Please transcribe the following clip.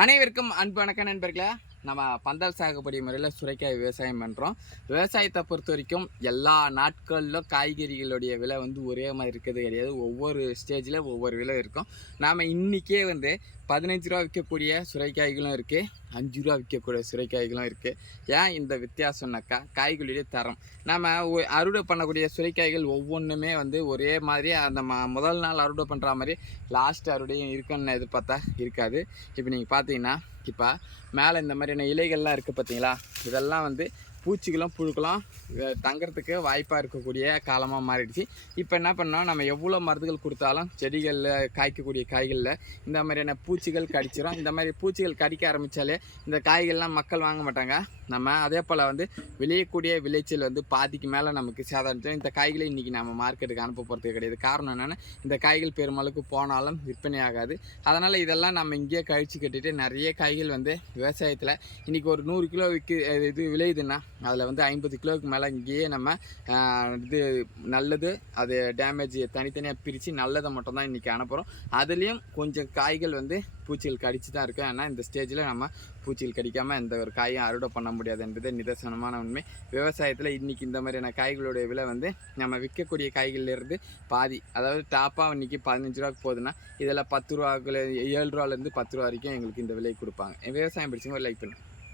அனைவருக்கும் அன்பு வணக்கம் நண்பர்களே. நம்ம பந்தல் சாகுபடி முறையில் சுரைக்காய் விவசாயம் பண்ணுறோம். விவசாயத்தை பொறுத்த வரைக்கும் எல்லா நாட்களிலும் காய்கறிகளுடைய விலை ஒரே மாதிரி இருக்கிறது கிடையாது. ஒவ்வொரு ஸ்டேஜில் ஒவ்வொரு விலை இருக்கும். நாம் இன்றைக்கே 15 ரூபா விற்கக்கூடிய சுரைக்காய்களும் இருக்குது, 5 ரூபா விற்கக்கூடிய சுரைக்காய்களும் இருக்குது. ஏன் இந்த வித்தியாசம்னாக்கா காய்களுடைய தரம். நாம் அறுவடை பண்ணக்கூடிய சுரைக்காய்கள் ஒவ்வொன்றுமே ஒரே மாதிரி அந்த முதல் நாள் அறுவடை பண்ணுற மாதிரி லாஸ்ட் அறுவடையும் இருக்குன்னு எதிர்பார்த்தா இருக்காது. இப்போ நீங்கள் பார்த்தீங்கன்னா, இப்போ மேலே இந்த மாதிரியான இலைகள்லாம் இருக்குது பார்த்தீங்களா, இதெல்லாம் பூச்சிகளும் புழுக்களும் தங்கிறதுக்கு வாய்ப்பாக இருக்கக்கூடிய காலமாக மாறிடுச்சு. இப்போ என்ன பண்ணோம், நம்ம எவ்வளோ மருந்துகள் கொடுத்தாலும் செடிகளில் காய்க்கக்கூடிய காய்களில் இந்த மாதிரியான பூச்சிகள் கடிச்சிடும். இந்த மாதிரி பூச்சிகள் கடிக்க ஆரம்பித்தாலே இந்த காய்கள்லாம் மக்கள் வாங்க மாட்டாங்க. நம்ம அதே போல் விளையக்கூடிய விளைச்சல் பாதிக்கு மேலே நமக்கு சேதாரம். இந்த காய்களை இன்றைக்கி நம்ம மார்க்கெட்டுக்கு அனுப்ப போகிறது கிடையாது. காரணம் என்னென்னா, இந்த காய்கள் பெருமளவுக்கு போனாலும் விற்பனை ஆகாது. அதனால் இதெல்லாம் நம்ம இங்கேயே கழிச்சு கட்டிட்டு நிறைய காய்கள் விவசாயத்தில் இன்றைக்கி ஒரு 100 கிலோ இது விளையுதுன்னா அதில் 50 கிலோவுக்கு மேலே இங்கேயே நம்ம இது நல்லது அது டேமேஜ் தனித்தனியாக பிரித்து நல்லதை மட்டும்தான் இன்றைக்கி அனுப்புகிறோம். அதுலேயும் கொஞ்சம் காய்கள் பூச்சிகள் கடிச்சு தான் இருக்கும். ஏன்னா இந்த ஸ்டேஜில் நம்ம பூச்சிகள் கடிக்காமல் எந்த ஒரு காயும் அறுவடை பண்ண முடியாது என்பது நிதர்சனமான உண்மை. விவசாயத்தில் இன்றைக்கி இந்த மாதிரியான காய்களுடைய விலை நம்ம விற்கக்கூடிய காய்கள்லேருந்து பாதி, அதாவது டாப்பாக இன்றைக்கி 15 ரூபாய்க்கு போகுதுன்னா இதில் 10 ரூபாக்குள்ள 7 ரூபாலேருந்து 10 ரூபா வரைக்கும் எங்களுக்கு இந்த விலை கொடுப்பாங்க. விவசாயம் பிடிச்சவங்க லைக் பண்ணுங்கள்.